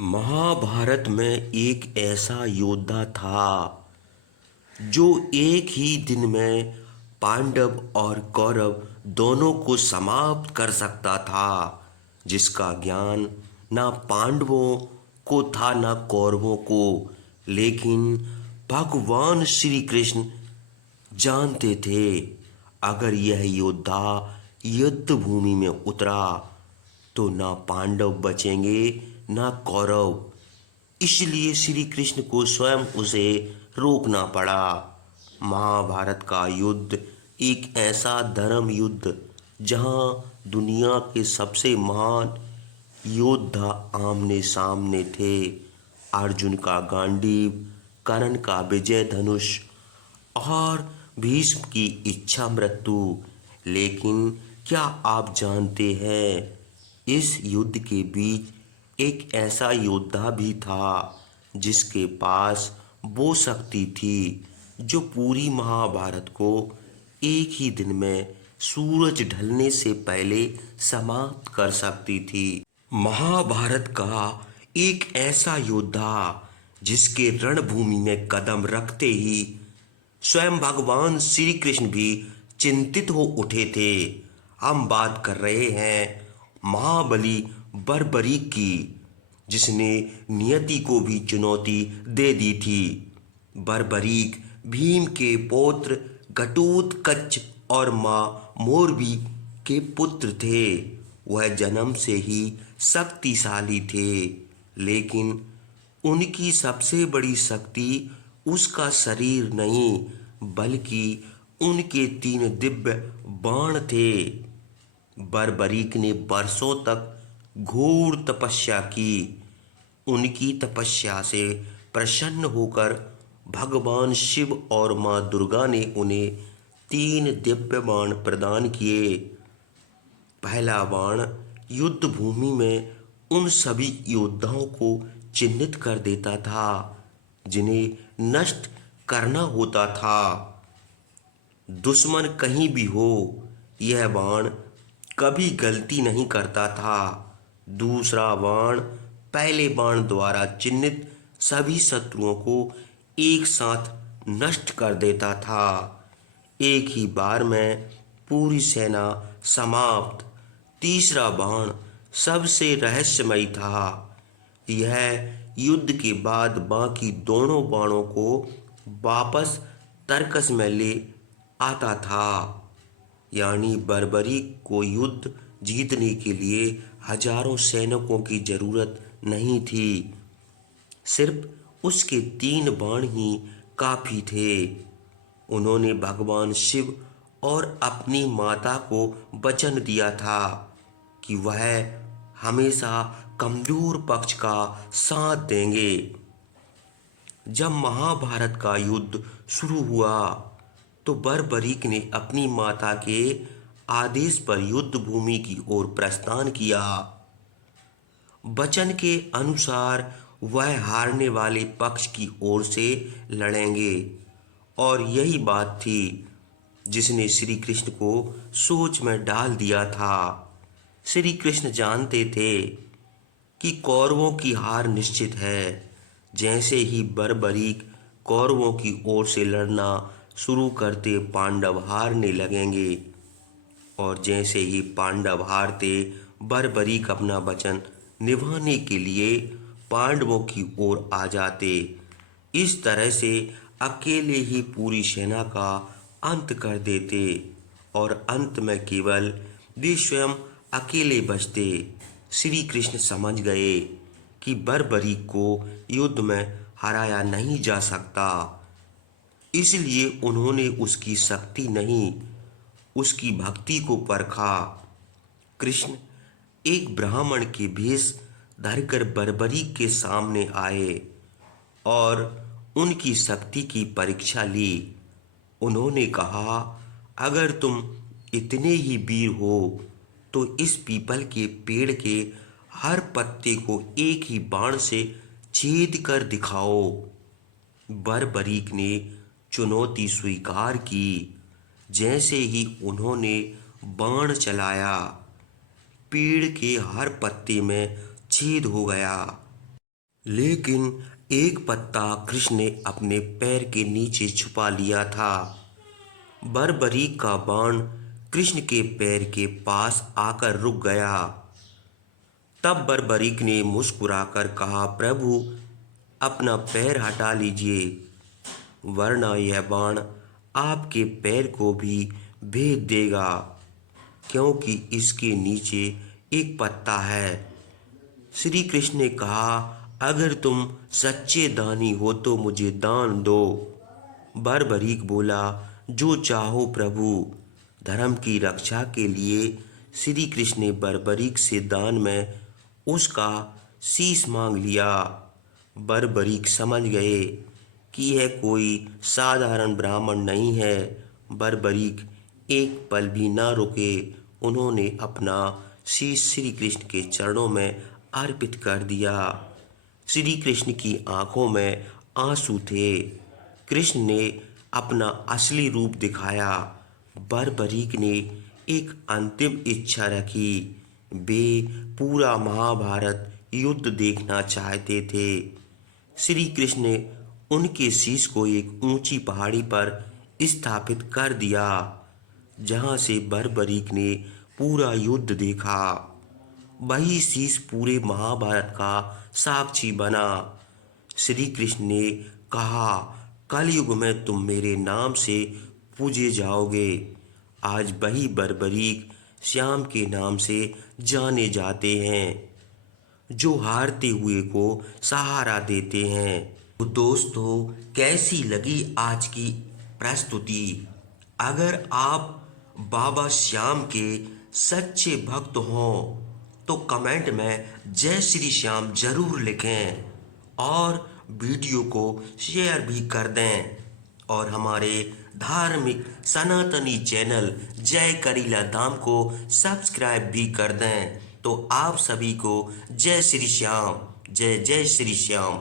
महाभारत में एक ऐसा योद्धा था जो एक ही दिन में पांडव और कौरव दोनों को समाप्त कर सकता था, जिसका ज्ञान ना पांडवों को था ना कौरवों को। लेकिन भगवान श्री कृष्ण जानते थे, अगर यह योद्धा युद्ध भूमि में उतरा तो ना पांडव बचेंगे ना कौरव। इसलिए श्री कृष्ण को स्वयं उसे रोकना पड़ा। महाभारत का युद्ध एक ऐसा धर्म युद्ध जहां दुनिया के सबसे महान योद्धा आमने सामने थे। अर्जुन का गांडीव, कर्ण का विजय धनुष और भीष्म की इच्छा मृत्यु। लेकिन क्या आप जानते हैं, इस युद्ध के बीच एक ऐसा योद्धा भी था जिसके पास वो शक्ति थी जो पूरी महाभारत को एक ही दिन में सूरज ढलने से पहले समाप्त कर सकती थी। महाभारत का एक ऐसा योद्धा जिसके रणभूमि में कदम रखते ही स्वयं भगवान श्री कृष्ण भी चिंतित हो उठे थे। हम बात कर रहे हैं महाबली बर्बरीक की, जिसने नियति को भी चुनौती दे दी थी। बर्बरीक भीम के पौत्र घटोत्कच और मां मोरबी के पुत्र थे। वह जन्म से ही शक्तिशाली थे, लेकिन उनकी सबसे बड़ी शक्ति उसका शरीर नहीं, बल्कि उनके 3 दिव्य बाण थे। बर्बरीक ने बरसों तक घोर तपस्या की। उनकी तपस्या से प्रसन्न होकर भगवान शिव और मां दुर्गा ने उन्हें 3 दिव्य बाण प्रदान किए। पहला बाण युद्ध भूमि में उन सभी योद्धाओं को चिन्हित कर देता था जिन्हें नष्ट करना होता था। दुश्मन कहीं भी हो, यह बाण कभी गलती नहीं करता था। दूसरा बाण पहले बाण द्वारा चिन्हित सभी शत्रुओं को एक साथ नष्ट कर देता था। एक ही बार में पूरी सेना समाप्त। तीसरा बाण सबसे रहस्यमयी था। यह युद्ध के बाद बाकी दोनों बाणों को वापस तर्कस में ले आता था। यानी बर्बरीक को युद्ध जीतने के लिए हजारों सैनिकों की जरूरत नहीं थी, सिर्फ उसके 3 बाण ही काफी थे। उन्होंने भगवान शिव और अपनी माता को वचन दिया था कि वह हमेशा कमजोर पक्ष का साथ देंगे। जब महाभारत का युद्ध शुरू हुआ तो बर्बरीक ने अपनी माता के आदेश पर युद्ध भूमि की ओर प्रस्थान किया। वचन के अनुसार वह हारने वाले पक्ष की ओर से लड़ेंगे, और यही बात थी जिसने श्री कृष्ण को सोच में डाल दिया था। श्री कृष्ण जानते थे कि कौरवों की हार निश्चित है। जैसे ही बर्बरीक कौरवों की ओर से लड़ना शुरू करते, पांडव हारने लगेंगे, और जैसे ही पांडव हारते, बर्बरीक अपना वचन निभाने के लिए पांडवों की ओर आ जाते। इस तरह से अकेले ही पूरी सेना का अंत कर देते, और अंत में केवल वे स्वयं अकेले बचते। श्री कृष्ण समझ गए कि बर्बरीक को युद्ध में हराया नहीं जा सकता। इसलिए उन्होंने उसकी शक्ति नहीं, उसकी भक्ति को परखा। कृष्ण एक ब्राह्मण के भेष धरकर बर्बरीक के सामने आए और उनकी शक्ति की परीक्षा ली। उन्होंने कहा, अगर तुम इतने ही वीर हो तो इस पीपल के पेड़ के हर पत्ते को एक ही बाण से छेद कर दिखाओ। बर्बरीक ने चुनौती स्वीकार की। जैसे ही उन्होंने बाण चलाया, पेड़ के हर पत्ते में छेद हो गया। लेकिन एक पत्ता कृष्ण ने अपने पैर के नीचे छुपा लिया था। बरबरीक का बाण कृष्ण के पैर के पास आकर रुक गया। तब बरबरीक ने मुस्कुराकर कहा, प्रभु, अपना पैर हटा लीजिए, वरना यह बाण आपके पैर को भी भेद देगा, क्योंकि इसके नीचे एक पत्ता है। श्री कृष्ण ने कहा, अगर तुम सच्चे दानी हो तो मुझे दान दो। बरबरीक बोला, जो चाहो प्रभु। धर्म की रक्षा के लिए श्री कृष्ण ने बरबरीक से दान में उसका शीश मांग लिया। बरबरीक समझ गए कि यह कोई साधारण ब्राह्मण नहीं है। बरबरीक एक पल भी न रुके, उन्होंने अपना शीश श्री कृष्ण के चरणों में अर्पित कर दिया। श्री कृष्ण की आंखों में आंसू थे। कृष्ण ने अपना असली रूप दिखाया। बरबरीक ने एक अंतिम इच्छा रखी। वे पूरा महाभारत युद्ध देखना चाहते थे। श्री कृष्ण ने उनके शीश को एक ऊंची पहाड़ी पर स्थापित कर दिया, जहां से बरबरीक ने पूरा युद्ध देखा। वही शीश पूरे महाभारत का साक्षी बना। श्री कृष्ण ने कहा, कलयुग में तुम मेरे नाम से पूजे जाओगे। आज वही बरबरीक श्याम के नाम से जाने जाते हैं, जो हारते हुए को सहारा देते हैं। तो दोस्तों, कैसी लगी आज की प्रस्तुति? अगर आप बाबा श्याम के सच्चे भक्त हों तो कमेंट में जय श्री श्याम जरूर लिखें और वीडियो को शेयर भी कर दें और हमारे धार्मिक सनातनी चैनल जय करीला धाम को सब्सक्राइब भी कर दें। तो आप सभी को जय श्री श्याम, जय जय श्री श्याम।